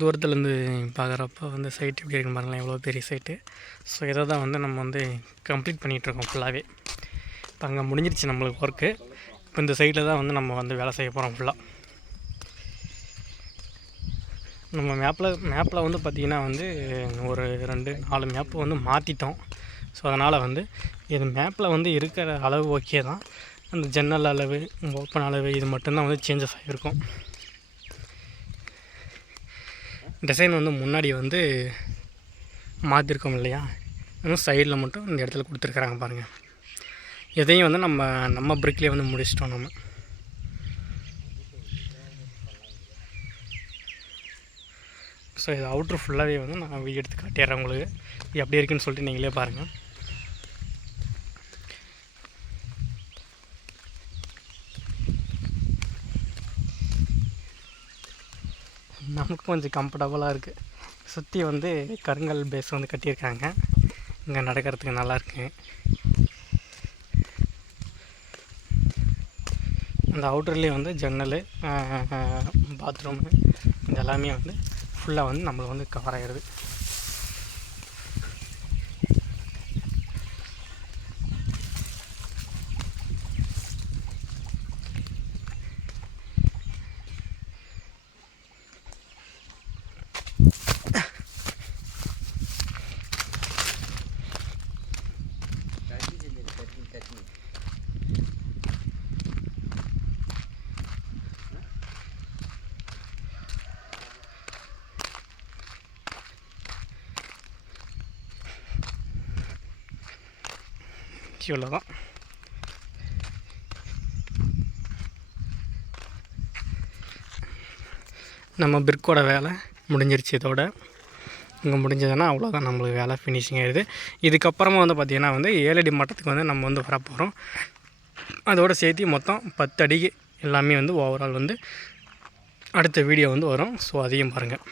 தூரத்துலேருந்து பார்க்குறப்ப வந்து சைட் எப்படி இருக்குன்னு பாருங்களேன், எவ்வளோ பெரிய சைட்டு. ஸோ இதை தான் வந்து நம்ம வந்து கம்ப்ளீட் பண்ணிகிட்ருக்கோம் ஃபுல்லாகவே. இப்போ அங்கே முடிஞ்சிருச்சு நம்மளுக்கு ஒர்க்கு. இப்போ இந்த சைட்டில் தான் வந்து நம்ம வந்து வேலை செய்ய போகிறோம் ஃபுல்லாக. நம்ம மேப்பில் வந்து பார்த்திங்கன்னா வந்து ஒரு 2-4 மேப்பு வந்து மாற்றிட்டோம். ஸோ அதனால் வந்து இது மேப்பில் வந்து இருக்கிற அளவு ஓகே தான். அந்த ஜன்னல் அளவு, ஓப்பன் அளவு இது மட்டும்தான் வந்து சேஞ்சஸ் ஆகிருக்கும். டிசைன் வந்து முன்னாடி வந்து மாற்றிருக்கோம் இல்லையா, இன்னும் சைடில் மட்டும் இந்த இடத்துல கொடுத்துருக்குறாங்க பாருங்கள். இதையும் வந்து நம்ம பிரிக்லேயே வந்து முடிச்சிட்டோம் நம்ம. ஸோ இது அவுட்ரு ஃபுல்லாகவே வந்து நான் வீடியோ எடுத்து காட்டிடுறேன் உங்களுக்கு. இது எப்படி இருக்குன்னு சொல்லிட்டு நீங்களே பாருங்கள். நமக்கு கொஞ்சம் கம்ஃபர்டபுளாக இருக்குது. சுற்றி வந்து கருங்கல் பேஸ் வந்து கட்டியிருக்காங்க. இங்கே நடக்கிறதுக்கு நல்லாயிருக்கு. அந்த அவுட்டர்லேயே வந்து ஜன்னல், பாத்ரூமு இது எல்லாமே வந்து ஃபுல்லாக வந்து நம்மளுக்கு வந்து கவர் ஆகிடுது. இவ்வளோதான். நம்ம பிரிக்கோட வேலை முடிஞ்சிருச்சு. இதோட இங்கே முடிஞ்சதுன்னா அவ்வளோதான், நம்மளுக்கு வேலை ஃபினிஷிங் ஆகிடுது. இதுக்கப்புறமா வந்து பார்த்திங்கன்னா வந்து 7 அடி மட்டத்துக்கு வந்து நம்ம வந்து வரப்போகிறோம். அதோடு சேர்த்து மொத்தம் 10 அடிக்கு எல்லாமே வந்து ஓவரால் வந்து அடுத்த வீடியோ வந்து வரும். ஸோ அதையும் பாருங்கள்.